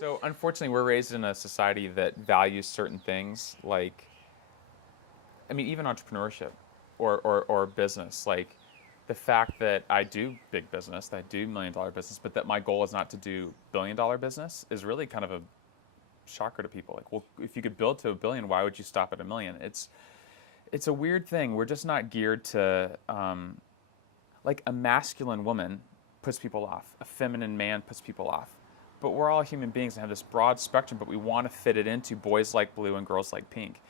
So unfortunately, we're raised in a society that values certain things, like, I mean, even entrepreneurship or business. Like the fact that I do big business, that I do $1 million business, but that my goal is not to do $1 billion business is really kind of a shocker to people. Like, well, if you could build to 1 billion, why would you stop at 1 million? It's a weird thing. We're just not geared to like a masculine woman puts people off, a feminine man puts people off. But we're all human beings and have this broad spectrum, but we want to fit it into boys like blue and girls like pink.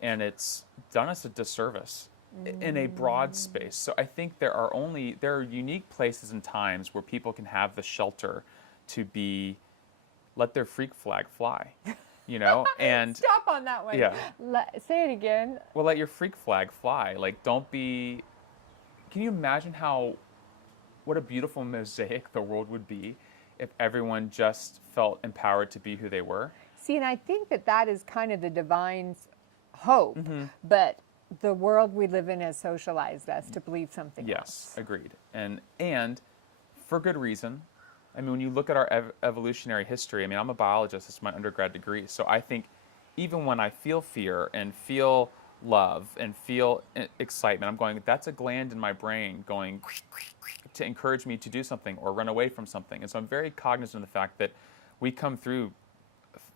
And it's done us a disservice in a broad space. So I think there are unique places and times where people can have the shelter to be let their freak flag fly. And Stop on that one. yeah. Say it again. Well, let your freak flag fly. Like, don't be. Can you imagine what a beautiful mosaic the world would be if everyone just felt empowered to be who they were? See, and I think that is kind of the divine's hope, but the world we live in has socialized us to believe something else. Yes, agreed. And for good reason. I mean, when you look at our evolutionary history, I mean, I'm a biologist. It's my undergrad degree. So I think even when I feel fear and feel love and feel excitement, I'm going, that's a gland in my brain going to encourage me to do something or run away from something. And so I'm very cognizant of the fact that we come through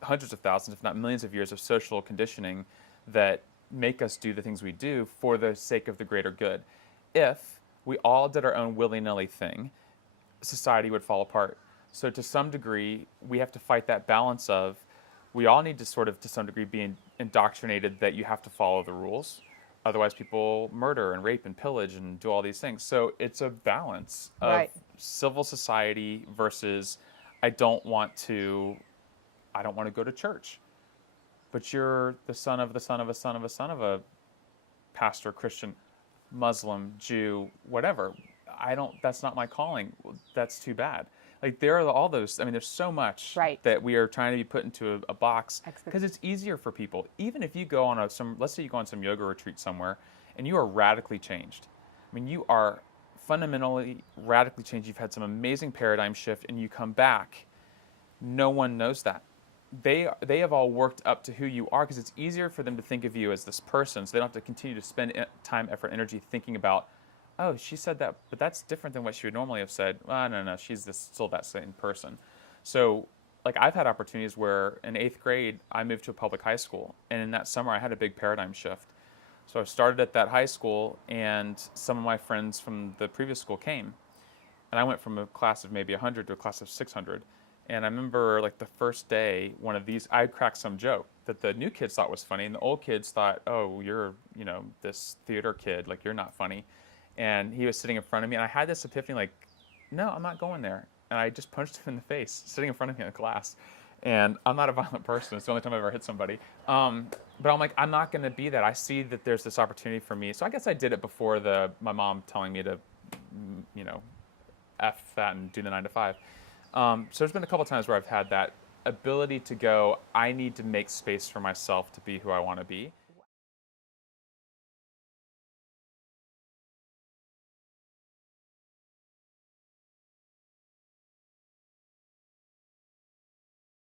hundreds of thousands, if not millions of years of social conditioning that make us do the things we do for the sake of the greater good. If we all did our own willy-nilly thing, society would fall apart. So to some degree, we have to fight that balance of, we all need to sort of, to some degree, be indoctrinated that you have to follow the rules. Otherwise, people murder and rape and pillage and do all these things. So it's a balance of civil society versus I don't want to go to church. But you're the son of the son of a son of a son of a pastor, Christian, Muslim, Jew, whatever. That's not my calling. That's too bad. Like there are all those, I mean, there's so much that we are trying to be put into a box because it's easier for people. Even if you go on let's say you go on some yoga retreat somewhere and you are radically changed. I mean, you are fundamentally radically changed. You've had some amazing paradigm shift and you come back. No one knows that. They have all worked up to who you are because it's easier for them to think of you as this person, so they don't have to continue to spend time, effort, energy thinking about, oh, she said that, but that's different than what she would normally have said. Oh, no, she's still that same person. So, like, I've had opportunities where in 8th grade, I moved to a public high school, and in that summer, I had a big paradigm shift. So I started at that high school, and some of my friends from the previous school came, and I went from a class of maybe 100 to a class of 600. And I remember, like, the first day, I cracked some joke that the new kids thought was funny, and the old kids thought, oh, you're, this theater kid, like, you're not funny. And he was sitting in front of me, and I had this epiphany, like, no, I'm not going there. And I just punched him in the face, sitting in front of me in the class. And I'm not a violent person. It's the only time I've ever hit somebody. But I'm like, I'm not going to be that. I see that there's this opportunity for me. So I guess I did it before my mom telling me to, F that and do the 9 to 5. So there's been a couple times where I've had that ability to go, I need to make space for myself to be who I want to be.